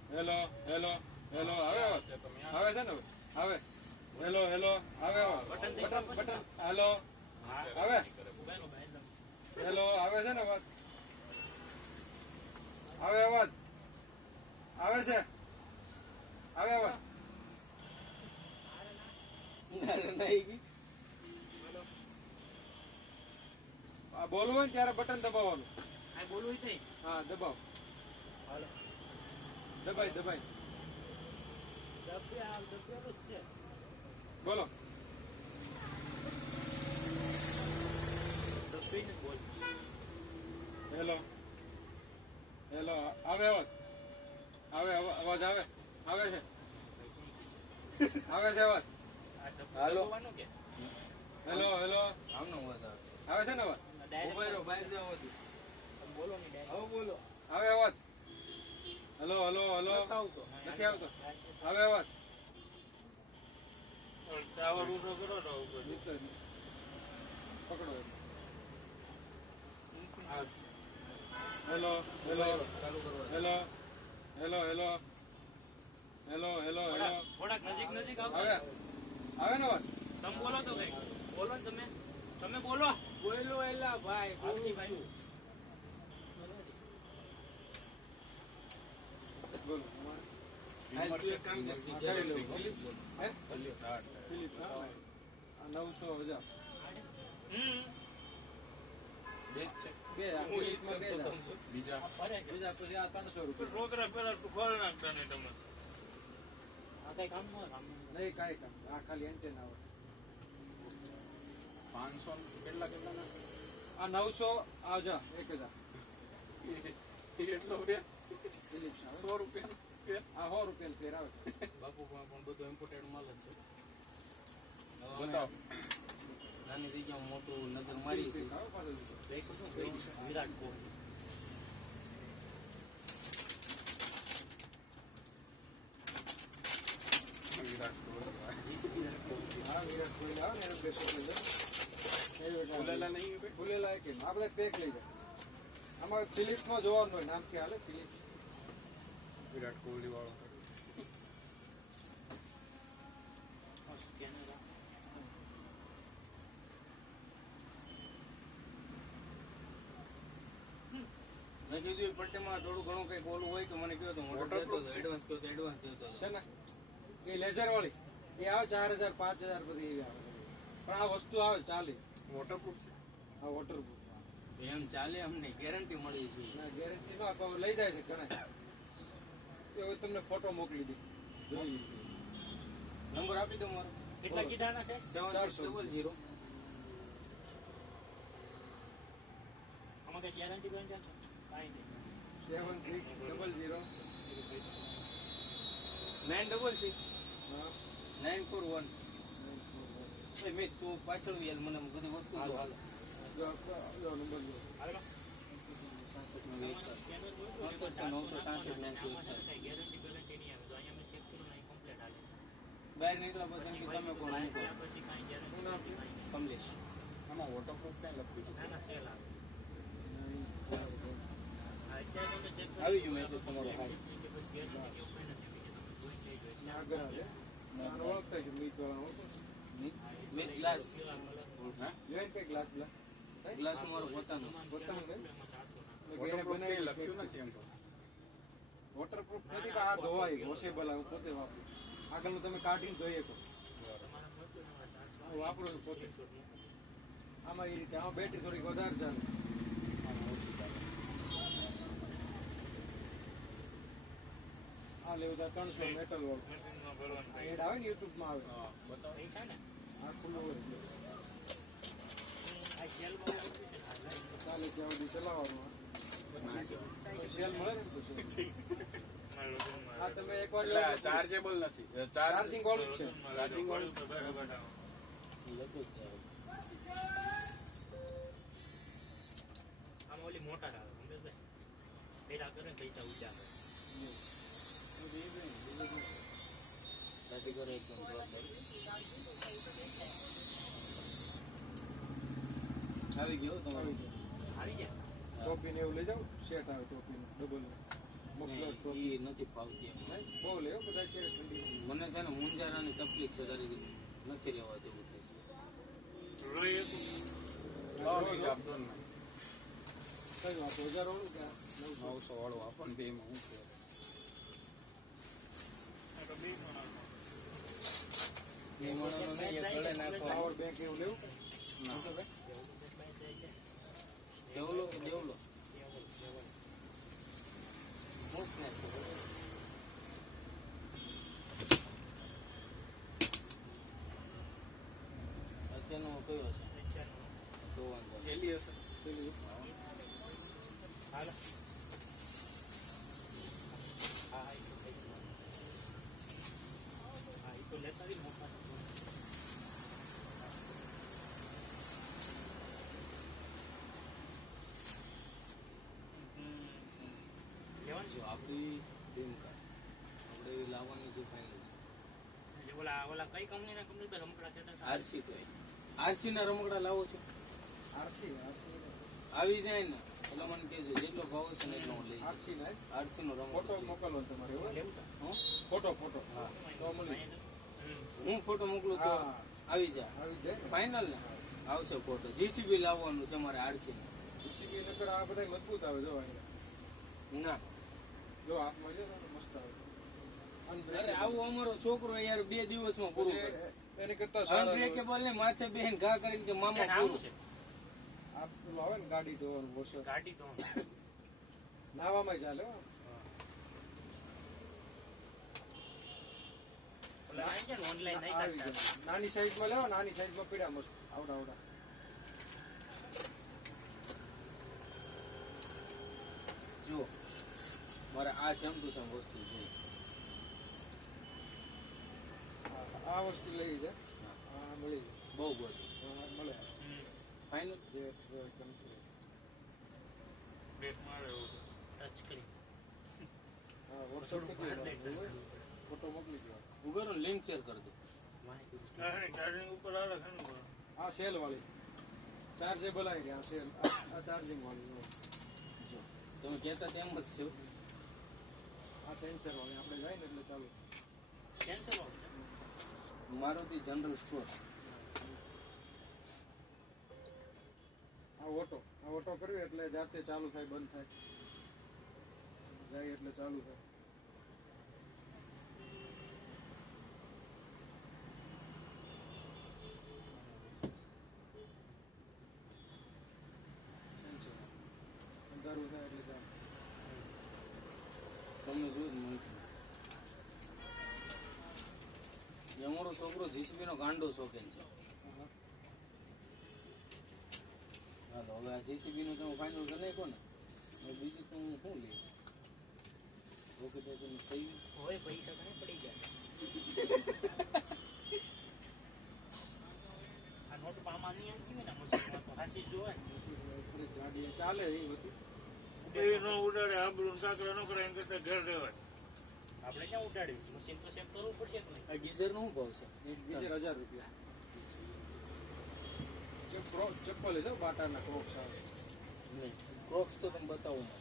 hello hello hello આવે અવાજ આવે છે ને હવે? આવે હેલો હેલો આવે અવાજ બટન બટન હેલો આવે હેલો આવે છે ને અવાજ આવે અવાજ આવે છે આવે અવાજ નહીં આ બોલવું હોય ને ત્યારે બટન દબાવવાનું આ બોલવું થઈ હા દબાવ હાલો દબાઈ દબાઈ ડબ્બેલું જ છે બોલો ડબ્બીને બોલ હેલો હેલો આવે અવાજ આવે અવાજ આવે આવે છે આવે છે અવાજ આ ડબ્બો હાલો. દબાવવાનો કે હેલો હેલો આમનો અવાજ આવે આવે છે ને અવાજ ઉભા રહો બહાર જાઓ બોલો નહીં હવે બોલો આવે અવાજ હલો હલો હલો નથી આવતો. નથી આવતો હવે અવાજ ટાવર ઉભો કરો તો ઉપર. નીચે પકડો hello hello hello hello hello hello hello hello થોડાક નજીક નજીક આવતો. હવે આવે ને અવાજ તમે બોલો તો કઈ બોલો ને તમે તમે બોલો બોલો એલા ભાઈ ભાઈ બોલો એક કામ કર. કરી લેવું ફિલિપ હે ફિલિપ હા 900,000 બે આ ફિલિપમાં બે જ આવે. બીજા બીજા પછી આ 300 રૂપિયા છોકરા પેલા ખોલ નાખતા નહીં તમે. આ કઈ કામ નો કામ નહીં કાંઈ કામ આ ખાલી એન્ટેના આવે 500 કેટલા કેટલા આ 900 આ જા 1000 એટલો રૂપિયા ફિલિપ્સ આવે 100 રૂપિયા આ 100 રૂપિયા પેર આવે બાપુ પણ બધો ઇમ્પોર્ટેડ માલ જ છે. બતાવો. નાની જગ્યામાં મોટું નજર મારી સિલ્ક આવે પાછળ. વિરાટ કોહલી વિરાટ કોહલી. હા વિરાટ કોહલી આવે ને એનો પેસો છે ફૂલેલા નહીં હોય? ફૂલેલા કે આ બધા પેક લઈ જાય આમાં ફિલિપ્સમાં જોવાનું હોય નામથી હાલે ફિલિપ્સ વિરાટ કોહલી વાળો મેં કીધું પટ્ટીમાં થોડું ઘણું કઈ બોલવું હોય તો મને કહો તો મોટો દેતો હતો એડવાન્સ કહો તો એડવાન્સ દેતો હતો. છે ને એ લેઝર વાળી એ આવે 4000 5000 બધી એવી આવે પણ આ વસ્તુ આવે ચાલે વોટરપ્રૂફ છે. આ વોટરપ્રૂફ એમ ચાલે અમને ગેરંટી મળી છે. ગેરંટી નો આપો લઈ જાય છે ઘણા એ હવે તમને ફોટો મોકલી દે જોઈ લીધું. નંબર આપી દો મારો. કેટલા કીધાના છે? 7600. આમાં કઈ ગેરંટી બેન છે? કાંઈ નહીં. 7600 966 હા 941. એ મેં તું પાછળ યાર મને બધી વસ્તુ તો હાલ. જો નંબર જો 966 બહાર નીકળ્યા પછી એમ કે તમે કોણ હું કોણ? શું નામ છે? કમલેશ. આમાં વોટરપ્રૂફ કઈ લખ્યું નથી. આવી ગયો મેસેજ તમારો. હા આગળ આવે આને ઓળખતા છે મીત વાળા ઓળખો વિથ ગ્લાસ. હા? જોઈને કઈ ગ્લાસ ગ્લાસ ગ્લાસ મારો પોતાનો છે. પોતાનું ને વોટરપ્રૂફ કઈ લખ્યું નથી એમ તો. વોટરપ્રૂફ નથી પણ આ ધોવાય વોશેબલ હું પોતે વાપરું આગળનું તમે કાઢીને ધોઈ શકો હું વાપરું છું પોતે આમાં એ રીતે આમાં બેટરી થોડીક વધારે ચાલે આ લેવું તો 300 મેટલ વાળું મશીનમાં ભરવાનું થાય. એડ આવે ને યુટ્યુબમાં આવે હા, બતાવો. આ ખુલ્લું હોય ચાલે ત્યાં સુધી ચલાવવાનું સેલ મળે ને તો sale. મારા લોકોમાં આ તમે એકવાર એટલે આ ચાર્જેબલ નથી. ચાર્જિંગ વાળું જ છે ચાર્જિંગ વાળું તો બરાબર આવે. લખું જ છે. આમાં ઓલી મોટા આવે સમજે પેલા કરે પૈસા ઊંચા કરે દાદી કરે એકદમ બરાબર. આવી ગયો તમારું. આવી ગયા ટોપી ને એવું લઈ જાવ સેટ આવે ટોપી ડબલ મફલર ટોપી એ નથી ફાવતી એમ. નહીં બહુ લેવો બધા ક્યારે ઠંડી મને છે ને મુંજારાની તકલીફ છે તારી નથી રહેવા દેવું થાય છે. રોઈ હતું. લાવો નહીં આપતો ને. કઈ વાત 1000 વાળું કે 900 વાળું આપો ને બેમાં હું છે. આ તો બે પણ આપો. એ માણસનો નહીં, એ ગળે નાખવા. પાવર બેંક એવું લેવું ના. દેવલો કે દેવલો? મૂક ને. અત્યારનો કયો છે? તો વાંધો નહીં. થેલી હશે. હાલો હા એ તો લેતા આવી મોટા લેવાનું જો આપણી બે ઓલા કઈ કંપનીના કમ્પ્યુટર રમકડા કહેતા હતા? આરસી તો આરસી ના રમકડા લાવો છો આરસી આવી જાય ને એટલે મને કહેજો જેટલો ભાવ છે ને એટલો હું લઈ જઈશ. આરસી ના આરસી નો ફોટો રમકડો મોકલવો ને તમારે એવું લેવું છે? હં? ફોટો તો મળી હું ફોટો મોકલું તો હા. આવી જાય આવી જાય ને ફાઇનલ ને આવશે ફોટો જીસીબી લાવવાનું છે અમારે આરસી જીસીબી નકર આ બધા મજબૂત આવે જો અહીંયા ના જો હાથમાં લ્યો ને મસ્ત આવે અરે આવું અમારો છોકરો યાર 2 દિવસમાં પૂરું કરે પછી એને કરતા સારા અનબ્રેકેબલ ને માથે બેન ઘા કરીને કે મામા શેઠ, આવું પૂરું છે આ પેલું આવે ને ગાડી ધોવાનું વોશર ગાડી તો નાવામાં ચાલે હો. ઓલા આવી જાય ને ઓનલાઈન નહીં આવી કરતા. જાય. નાની સાઈઝમાં લેવો નાની સાઈઝમાં પીડા મસ્ત આવડા જો મારે આ સેમ ટુ સેમ વસ્તુ જોઈએ આ વસ્તુ લઈ જાય આ મળી બહુ બધું જાય આ મળે ફાઇનલ જે કંટ્રી બ્રેક મારે એવું છે. ટચ કરી હા વોટ્સઅપ કરી દો ફોટો મોકલી દો ઉગર લિંક શેર કરી દો ચાર્જિંગ ઉપર આવે છે ને પણ. આ સેલ વાળી ચાર્જેબલ આવી ગયા સેલ આ ચાર્જિંગ વાળી જો. જો તમે કહેતા તેમ જ છે આ સેન્સર વાળી આપણે જાય ને એટલે ચાલુ કેન્સલ આવું છે મારુતિ જનરલ સ્ટોર આ ઓટો કર્યું એટલે જાતે ચાલુ થાય બંધ થાય જાય એટલે ચાલુ થાય Sensor. અંધારું થાય એટલે ચાલુ તમને જોયું જ નહીં અમારો છોકરો જીસીબી નો ગાંડો શોખીન છે હા. હાલો હવે આ જીસીબી નું તમે ફાઇનલ કરી નાખો ને હવે બીજું તો હું શું લઈ ઓકે તો તમે થઈ ગયું હોય પૈસા તો નહીં પડી જાય આ નોટ પામાં નહીં આવતી હોય ને મશીનમાં તો હાસી જોવાય થોડી ગાડી ચાલે એ બધી એ ન ઉડાડે આબરૂ ને કાકરા ન કરે એમ કરતા ઘર રહેવાય. આપણે ક્યાં ઉડાડ્યું મશીન તો સેટ કરવું પડશે કે નહીં આ ગીઝર નું ભાવ છે બીજે 1000 રૂપિયા ચપ્પલ છે બાટાના ક્રોક્સ આવે નહીં ક્રોક્સ તો તમે બતાવો મને.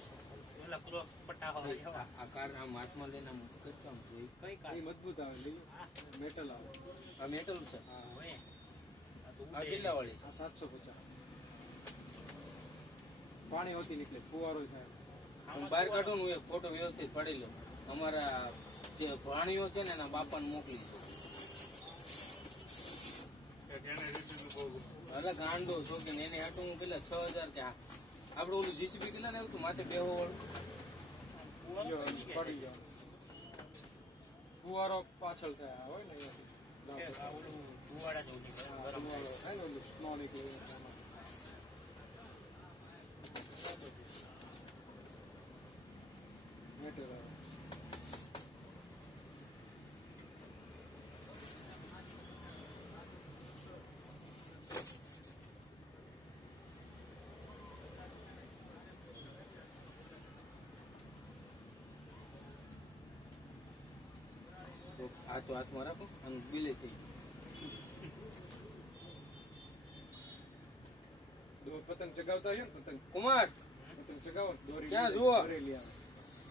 ઓલા ક્રોસ પટ્ટા હોય એવા. આ કાર આમ હાથમાં લઈને આમ કરતા આમ જોઈ કઈ એ કાર મજબૂત આવે લઈ મેટલ આવે આ મેટલ છે હોય આ તો આ ઉડે. કેટલા વાળી છે આ 750 પાણી હોતી નીકળે ફુવારો થાય તમે બહાર કાઢો ને હું એક ફોટો વ્યવસ્થિત પાડી લો અમારા જે પ્રાણીઓ છે ને એના બાપાને મોકલીશું એને રીતનું બહુ ગમે. અરે ગાંડો શોખીન એને હાટું હું પેલા 6000 કે આપણે ઓલું જીસીબી કેટલા ને આવ્યું માથે બેહો વાળું જો પડી જાય ફુવારો પાછળ થાય હોય ને છે, આ ઓલું ધુવાડા જેવું નીકળે, ગરમ થાય. ફુવારો થાય ને ઓલું સ્નો નીકળે મેટલ આવે તો આ તો હાથમાં રાખો અને બિલે થઈ પતંગ ચગાવતા હોય ને પતંગ કુમાર ચગાવો ને દોરી ક્યાં જુઓ? દોરેલી આવે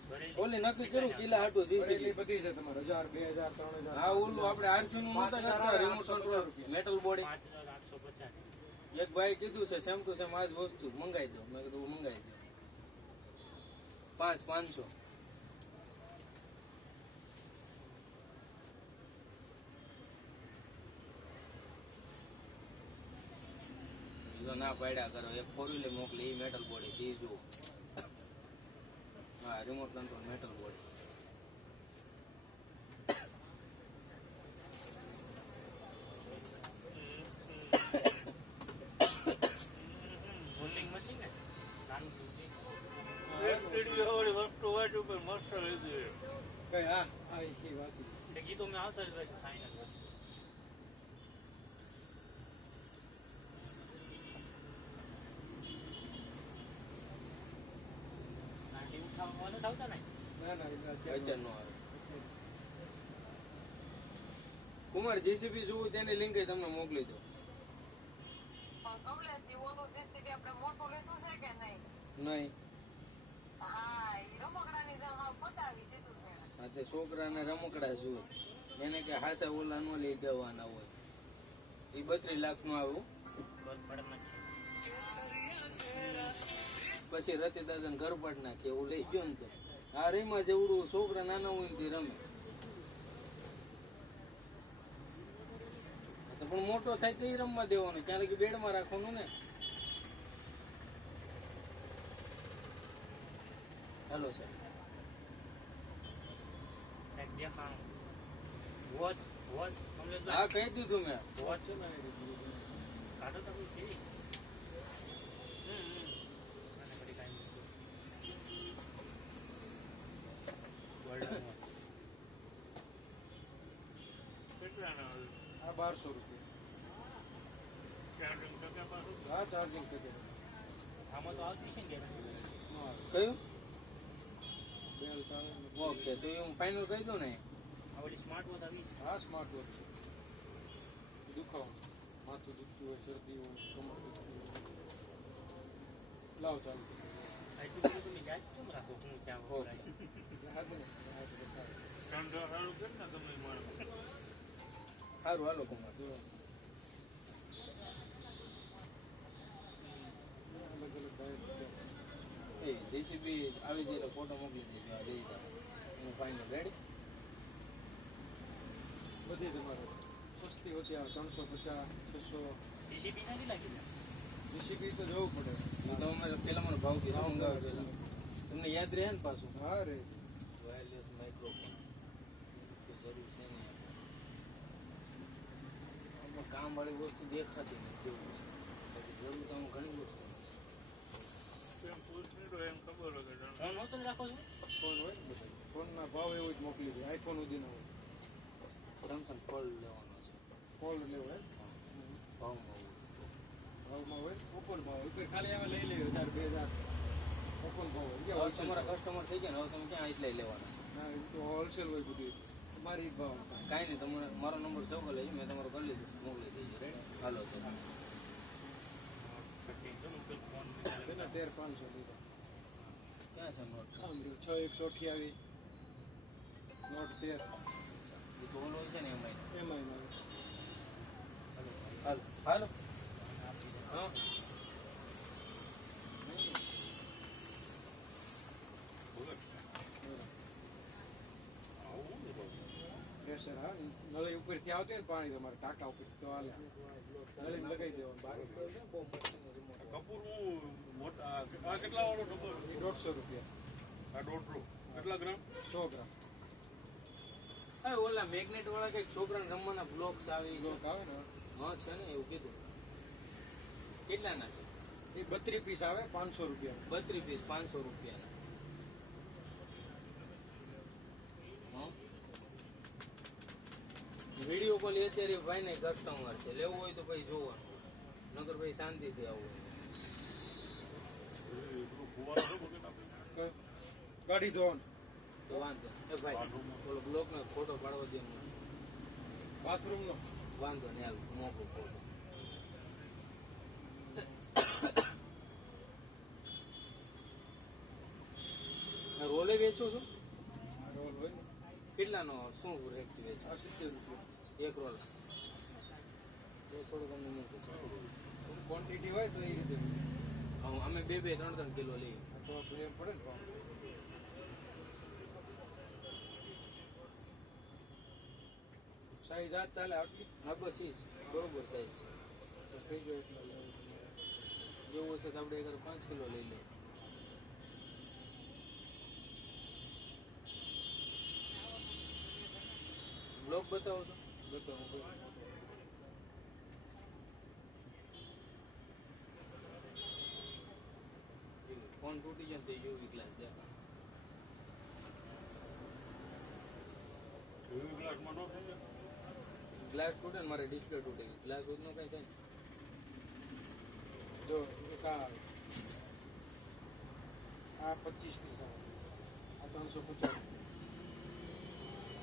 ભરેલી. ઓલી નક્કી કર્યું કિલ્લા હાટું દોરેલી જીસીબી બધી છે તમારે 1000 2000 3000 હા ઓલું આપણે આરસી નું નતા કરતા રિમોટ કંટ્રોલ મેટલ બોડી 5850. એક ભાઈ કીધું છે સેમ ટુ સેમ આ જ વસ્તુ મંગાઈ દો મેં કીધું મંગાઈ દો 500 ના પાડ્યા કરો એક 4 મોકલી એ મેટલ બોડી સી જુઓ હા remote control metal body washing machine ને નાનું દૂધ. એક પીડી વાળી વસ્તુ વાંચ ઉપર મસ્ત લીધી છે. કઈ હા હા એ વાંચી તે ગીતો મેં આવતા જ રહેશે ફાઇનલ. નાની ઉઠાવવાનું નથી આવતા ને ના ના એટલે અત્યારે અત્યાર નો આવે કુમાર જેસીબી જોવું તેની લિંક તમને મોકલી દો. નહીં હા તે છોકરાને રમકડા જુએ એને કે હાસા ઓલા નો લઈ દેવાના હોય એ 32 લાખ નું આવું. બસ પડમાં જ છે પછી રતિ દાદા ઘર પાડ નાખે એવું લઈ ગયો ને તો આ રેમાં જેવડું છોકરા નાના હોય ને તે રમે તો પણ મોટો થાય તો એ રમવા દેવાનો કારણ કે બેડમાં રાખવાનું ને. હેલો સર એક દેખાણું વોચ વોચ કમલેશ હા કહી દીધું મેં. વોચ છે ને કાઢો તો કોઈ કેવી મને બધી કાંઈ ગોલ્ડન વોચ કેટલાના આ 1200 રૂપિયા. ચાર્જિંગ ટકા પાછું હા ચાર્જિંગ કરી દે. આમાં તો આવતી છે ને ગેરંટી કયું ઓકે તો એ હું ફાઇનલ કહી દઉં ને. આ બધી સ્માર્ટ વોચ આવી છે હા સ્માર્ટ વોચ છે. દુખાવો માથું દુખતું હોય શરદી હોય કમર દુખતું હોય લાવ ચાલુ. એટલું બધું તમે જાત કેમ રાખો હું ત્યાં ઓકે વપરાય સારું હાલો કુમાર જો એ જેસીબી આવી જાય ફોટો મોકલી દેજો આ જઈ એનું ફાઇનલ રેડી. બધી તમારે સસ્તી હોતી આવે 350 600 ટીસીબી નથી લાગી જીસીબી તો જવું પડે. તો અમારે પેલા મને ભાવ કીધો મંગાવે પેલા તમને યાદ રહે ને પાછું. હા રે વાયરલેસ માઇક્રોફોન જરૂર છે ને આમાં કામ વાળી વસ્તુ દેખાતી નથી એવું છે બાકી જરૂર તો આમાં ઘણી વસ્તુ ફોન હોતો ને રાખો છો ફોન હોય ને બધા ફોનના ભાવ એવો જ મોકલી દે આઈફોન સુધીનો હોય. સેમસંગ ફોલ્ડ લેવાનો છે. ફોલ્ડ લેવો હોય ભાવમાં હોય ભાવમાં હોય ઓપન ભાવ હોય કોઈ ખાલી અમે લઈ લઈએ 1000 2000 ઓપન ભાવ હોય. તમારા કસ્ટમર થઈ ગયા ને હવે તમે ક્યાં એટલા લેવાના છે. ના એ તો હોલસેલ હોય બધું મારી ભાવ કાંઈ નહીં તમે મારો નંબર સૌ લેજો મેં તમારો કરી લીધો મોકલી દેજો રેડી. હાલો છે છે ને 13500 લીધા. ક્યાં છે નોટ 6128 નોટ 13 એ તો ઓલો છે ને એમાં હાલો હાલો હા પ્રેશર હા નળી ઉપરથી આવતું હોય ને પાણી તમારે ટાંકા ઉપર તો હાલે નળી લગાવી દેવાનું બહાર બહુ મસ્ત કપૂર આ કેટલા વાળો કપૂર 150 રૂપિયા. આ 1.5 કેટલા ગ્રામ 100 ગ્રામ. હા ઓલા મેગ્નેટ વાળા કઈક છોકરાને રમવાના બ્લોક્સ આવે આવે ને હા છે ને એવું કીધું. કેટલાના છે એ 32 પીસ આવે 500 રૂપિયા. 32 પીસ 500 રૂપિયાના. વિડીયો કોલ અત્યારે ભાઈ ને કસ્ટમર છે લેવું હોય તો ભાઈ જોવાનું નગર ભાઈ શાંતિથી આવવું. ગાડી ધોવાનું તો વાંધો એ ભાઈ ઓલો બ્લોક નો ફોટો પાડવા દે બાથરૂમ નો વાંધો ને હાલ મોકો ફોટો. રોલે વેચો છો? રોલ હોય ને કેટલાનો શું રેટ થી વેચો? 70 રૂપિયા એક રોલ. એ થોડું તમને મોટું ક્વોન્ટિટી હોય તો એ રીતે અમે 2-3 કિલો લઈએ તો પ્રેમ પડે ને ભાવ. સાઈઝ આ ચાલે આટલી? હા બસ એ બરોબર સાઈઝ છે થઈ ગયો એટલા લેવું જેવું હશે તો આપણે 5 કિલો લઈ લઈએ. બ્લોક બતાવો છો? બતાવો ફોન તૂટી જાય તો યુવી ગ્લાસ દેખા ગ્લાસ તૂટે ને મારે ડિસ્પ્લે તૂટે ગ્લાસ હોત નો કઈ થાય જો આ 25 પીસ આવે આ 350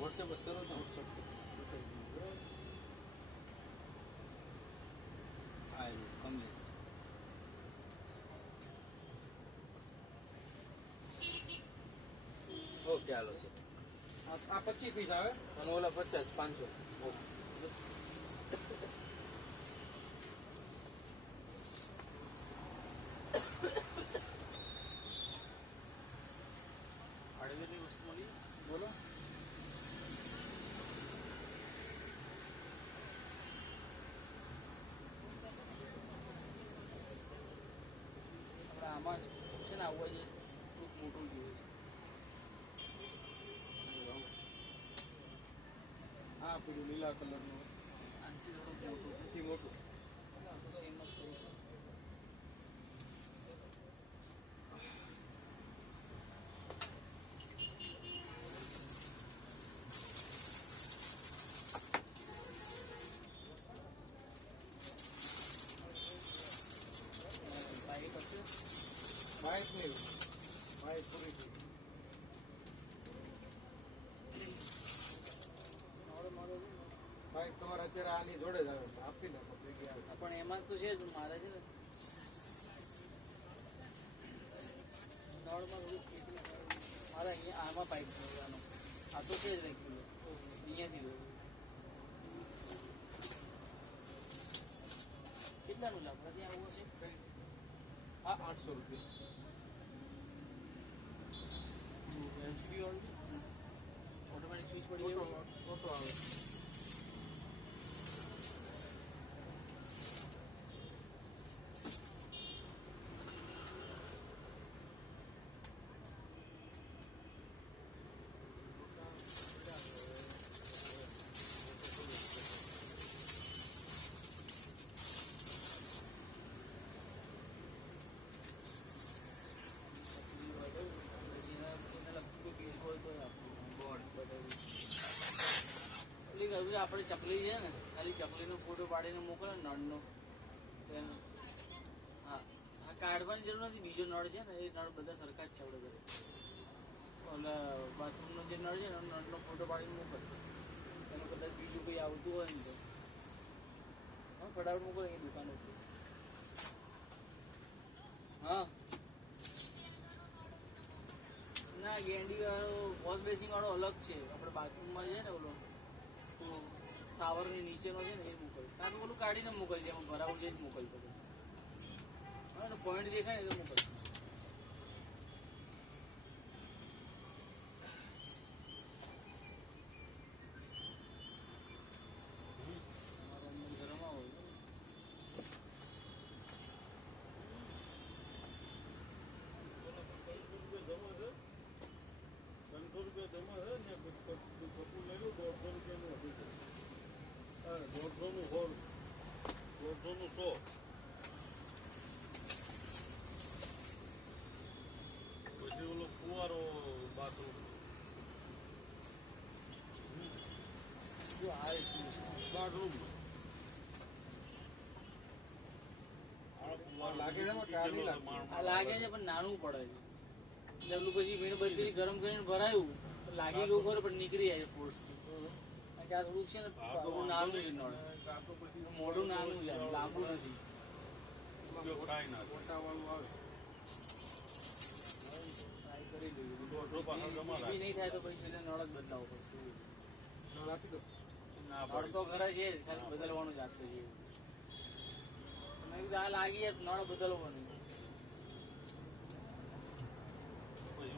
વોટ્સએપ જ કરો છો? વોટ્સએપ કમલેશ. ઓકે હાલો છે. આ 25 પીસ આવે. અને ઓલા 50 500. ઓકે. હાર્ડવેરની વસ્તુ મળી બોલો. આપણે આમાં છે ને આવું છે થોડુંક મોટું જોઈએ છે. આ પેલું લીલા કલરનું આનાથી થોડુંક મોટું. સૌથી મોટું. સેમ જ સાઈઝ. બાઈક હશે. બાઈક નહીં, બાઈક પૂરી થઈ. બાઈક તમારે અત્યારે આની જોડે જ આવે છે. આપી નાખો ભેગી આવે. પણ એમાં તો છે જ મારે છે ને નળમાં થોડું ખેતીને મારે અહીંયા આમાં પાઇપ જોડવાનો. આ તો છે જ રેગ્યુલર અહીંયાથી લો. કેટલાનું લાભ ત્યાં આવું છે? આ 800 રૂપિયા. એલસીબી વાળું ઓટોમેટિક સ્વિચ પડી ઓટો ગયું. ઓટો આવે. આપણે ચકલી છે ને ખાલી ચકલીનો ફોટો પાડીને મોકલે નળનો તેનો. હા હા કાઢવાની જરૂર નથી. બીજો નળ છે ને એ નળ બધા સરખા જ છે આપણે ઘરે. ઓલા બાથરૂમનો જે નળ છે ને નળનો ફોટો પાડીને મોકલે. એનું કદાચ બીજું કંઈ આવતું હોય ને તો હા ફટાફટ મોકલે એ દુકાન ઉપર. હા ના ગેંડી વાળો વોશ બેસિંગ વાળો અલગ છે. આપણે બાથરૂમમાં છે ને ઓલો તો શાવરની નીચેનો છે ને એ મોકલ. કારણ કે ઓલું કાઢીને મોકલજે. એમાં ભરાવું છે જ મોકલતો. હા પોઈન્ટ દેખાય ને તો મોકલ. તમારે અંદર ગરમ આવો પછી ઓલો ફુવારો બાથરૂમ જો આ રીતનું છે. બાથરૂમ લાગે છે એમાં કાર નહીં લાગતું. આ લાગે છે પણ નાનું પડે છે. એટલે ઓલું પછી મીણબત્તી ગરમ કરીને ભરાયું તો લાગી ગયું ખરું પણ નીકળી જાય ફોર્સથી. કારણ કે આ થોડુંક છે ને બહુ નાનું છે નળ. મોઢું નાનું છે લાંબુ નથી. કાંઈ ના મોટાવાળું આવે. ટ્રાય કરી લઈએ. દોઢો પાછળ જમા એ બી નહીં થાય તો પછી સીધા નળ જ બદલાવો પડશે. નળ આપી દો. ના નળ તો ખરા છે જ, ખાલી બદલવાનું જાતું છે. મેં કીધું આ લાગી જાય તો નળ બદલવાનું. પછી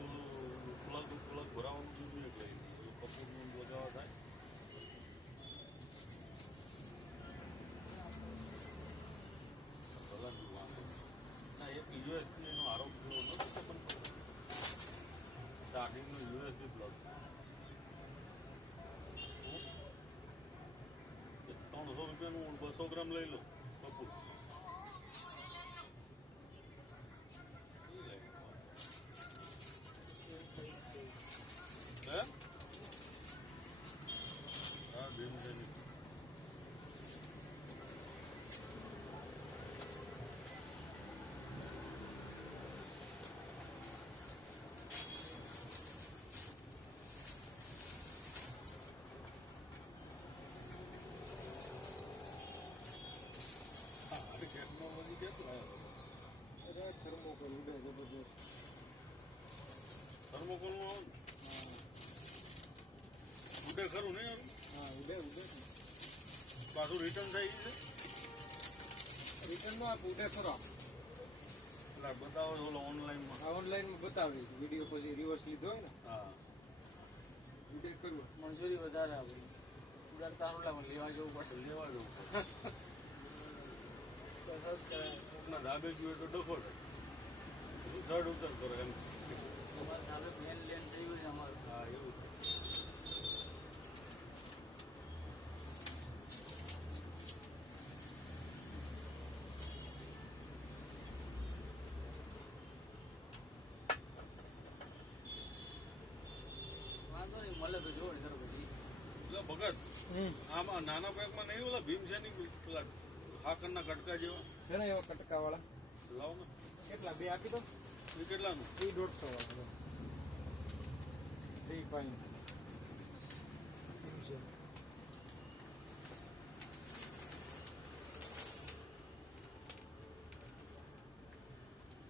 ઓલું પ્લગ ભરાવાનું બીજું એક લઈ લીધું. કપૂરનું લગાવવા થાય ભલાનું વાંધો ના. એક યુએસબી એનો આરોપ જેવો નતો કે પણ સ્ટાર્ટિંગનું યુએસબી પ્લગ છે. 300 રૂપિયાનું 200 ગ્રામ લઈ લો કપૂર. હે હા ધીમે ધીમે મોકલવાનું ઉડે ખરું નહીં એનું? હા ઉડે ઉડે પાછું રિટર્ન થઈ ગયું છે રિટર્ન નો આપે ઉડે ખરો એટલે બતાવો છો ઓલો ઓનલાઈનમાં. આ ઓનલાઈન માં બતાવી વિડીયો પછી રિવર્સ લીધો હોય ને હા ઉડે કરવું મંજૂરી વધારે આવે ઉડાડ તારું લાવો લેવા જવું પડે લેવા જવું તરત કરાય કોકના ધાબે જોઈએ તો ડખો થાય ચડ ઉતર કરે એમ. તમારે સામે બેન લેન થઈ ગયું છે અમારું હા એવું છે. વાંધો નહીં મળે તો જોડે તારું બધી એટલે ભગત આમાં નાના પેકમાં નહીં ઓલા ભીમ છે નહીં પેલા હાકરના કટકા જેવા છે ને એવા કટકા વાળા લાવો ને કેટલા બે આપી દો એ કેટલાનું? 350 વાળા 3 5